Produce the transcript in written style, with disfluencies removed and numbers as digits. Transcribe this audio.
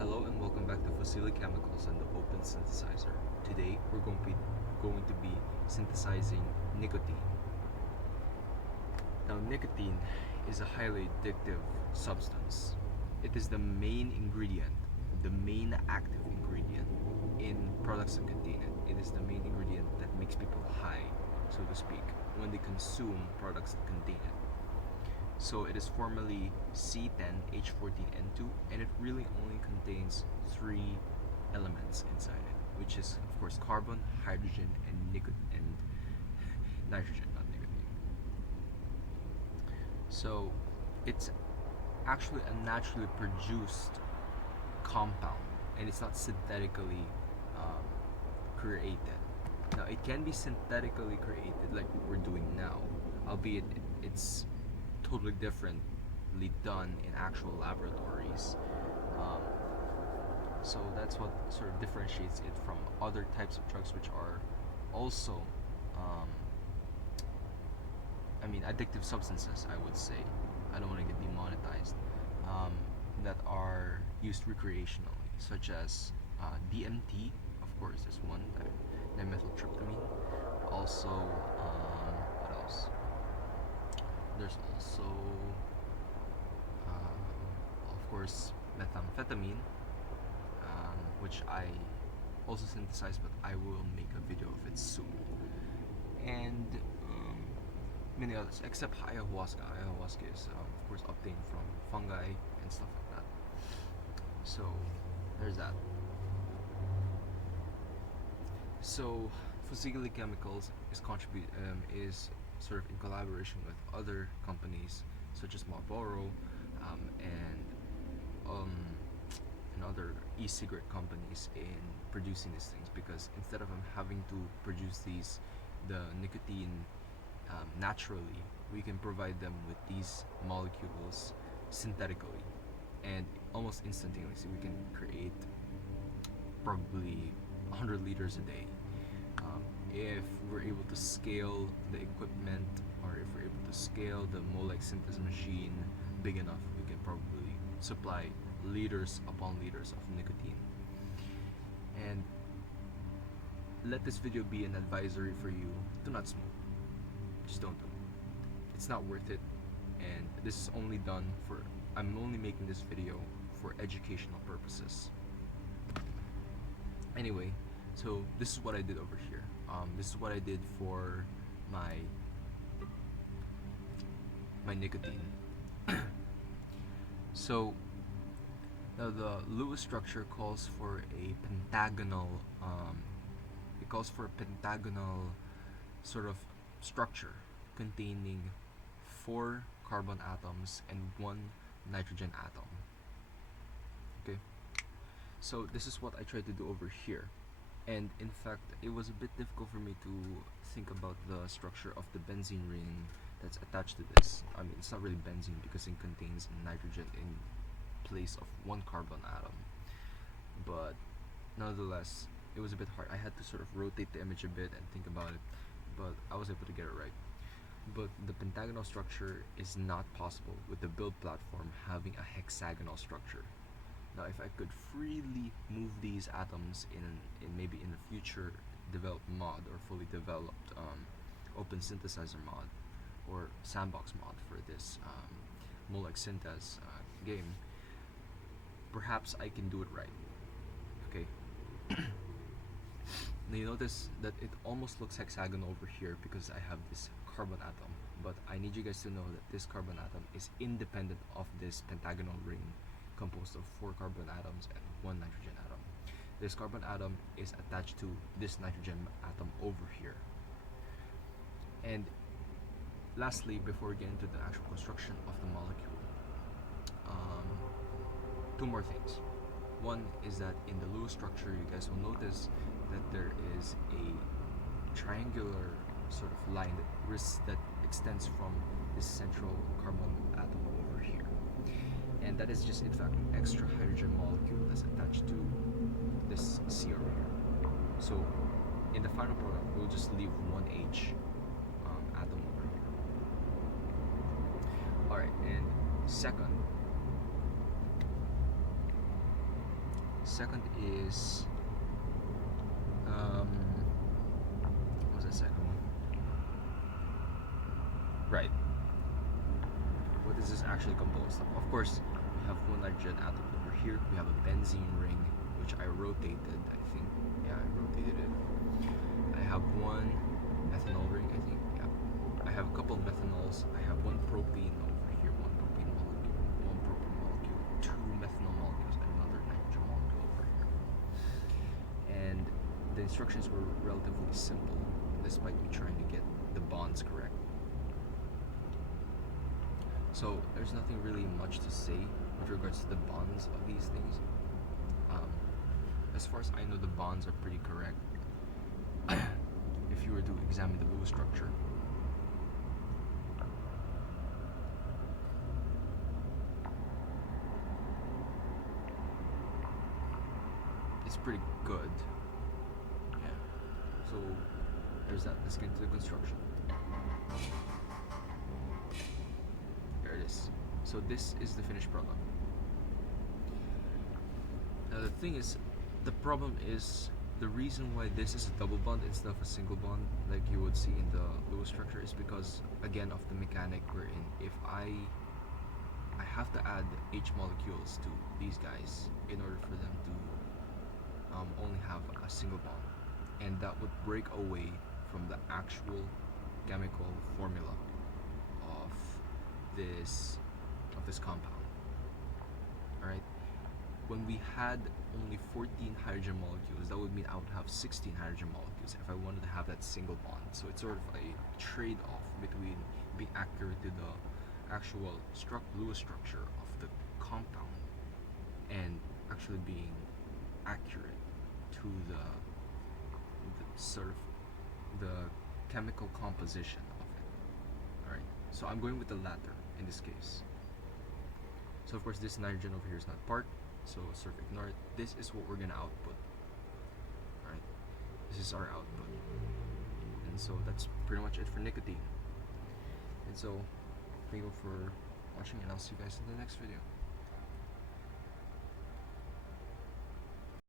Hello and welcome back to Fusili Chemicals and the Open Synthesizer. Today we're going to be synthesizing nicotine. Now nicotine is a highly addictive substance. It is the main ingredient, the main active ingredient in products that contain it. It is the main ingredient that makes people high, so to speak, when they consume products that contain it. So it is formally C10H14N2, and it really only contains three elements inside it, which is of course carbon, hydrogen, and nitrogen, not nicotine. So it's actually a naturally produced compound, and it's not synthetically created. Now it can be synthetically created like what we're doing now, albeit it's totally differently done in actual laboratories. So that's what sort of differentiates it from other types of drugs, which are also, addictive substances, I would say. I don't want to get demonetized. That are used recreationally, such as DMT, of course, there's one, dimethyltryptamine. Also, what else? There's also, of course, methamphetamine, which I also synthesize, but I will make a video of it soon. And many others, except ayahuasca. Ayahuasca is, of course, obtained from fungi and stuff like that. So, there's that. So, Fusili Chemicals is sort of in collaboration with other companies such as Marlboro and other e-cigarette companies in producing these things, because instead of them having to produce the nicotine naturally, we can provide them with these molecules synthetically, and almost instantaneously we can create probably 100 liters a day. If we're able to scale the equipment, or if we're able to scale the Molek-Syntez machine big enough, we can probably supply liters upon liters of nicotine. And let this video be an advisory for you: do not smoke. Just don't do it. It's not worth it, and this is only done for, I'm only making this video for educational purposes. Anyway, so this is what I did over here. This is what I did for my nicotine. So now the Lewis structure calls for a pentagonal. It calls for a pentagonal sort of structure containing 4 carbon atoms and 1 nitrogen atom. Okay. So this is what I tried to do over here, and in fact it was a bit difficult for me to think about the structure of the benzene ring that's attached to this. I mean, it's not really benzene because it contains nitrogen in place of 1 carbon atom, but nonetheless it was a bit hard. I had to sort of rotate the image a bit and think about it, but I was able to get it right. But the pentagonal structure is not possible with the build platform having a hexagonal structure. Now, if I could freely move these atoms in maybe in a future developed mod, or fully developed open synthesizer mod or sandbox mod for this Molek-Syntez game, perhaps I can do it right. Okay. Now you notice that it almost looks hexagonal over here because I have this carbon atom, but I need you guys to know that this carbon atom is independent of this pentagonal ring composed of 4 carbon atoms and 1 nitrogen atom. This carbon atom is attached to this nitrogen atom over here. And lastly, before we get into the actual construction of the molecule, 2 more things. One is that in the Lewis structure, you guys will notice that there is a triangular sort of line that extends from this central carbon atom over here. And that is just in fact an extra hydrogen molecule that's attached to this C over here. So in the final product, we'll just leave 1 H atom over here. Alright, and second, Second is what was the second one? Right. What is this actually composed of? Of course, we have one nitrogen atom over here. We have a benzene ring, which I rotated. I think, yeah, I rotated it. I have one methanol ring. I think, yeah. I have a couple of methanols. I have one propene over here, one propene molecule, one propene molecule, two methanol molecules, and another nitrogen molecule over here. And the instructions were relatively simple, despite me trying to get the bonds correct. So there's nothing really much to say with regards to the bonds of these things. As far as I know, the bonds are pretty correct. If you were to examine the Lewis structure, it's pretty good. Yeah. So there's that. Let's get into the construction. There it is. So this is the finished product. Now the thing is, the problem is the reason why this is a double bond instead of a single bond like you would see in the Lewis structure is because, again, of the mechanic we're in. If I have to add H molecules to these guys in order for them to only have a single bond, and that would break away from the actual chemical formula of this compound. Alright? When we had only 14 hydrogen molecules, that would mean I would have 16 hydrogen molecules if I wanted to have that single bond. So it's sort of a trade-off between being accurate to the actual Lewis structure of the compound and actually being accurate to the sort of the chemical composition of it. Alright, so I'm going with the latter in this case. So of course this nitrogen over here is not part, so sort of ignore it. This is what we're gonna output. Alright, this is our output. And so that's pretty much it for nicotine. And so thank you for watching, and I'll see you guys in the next video.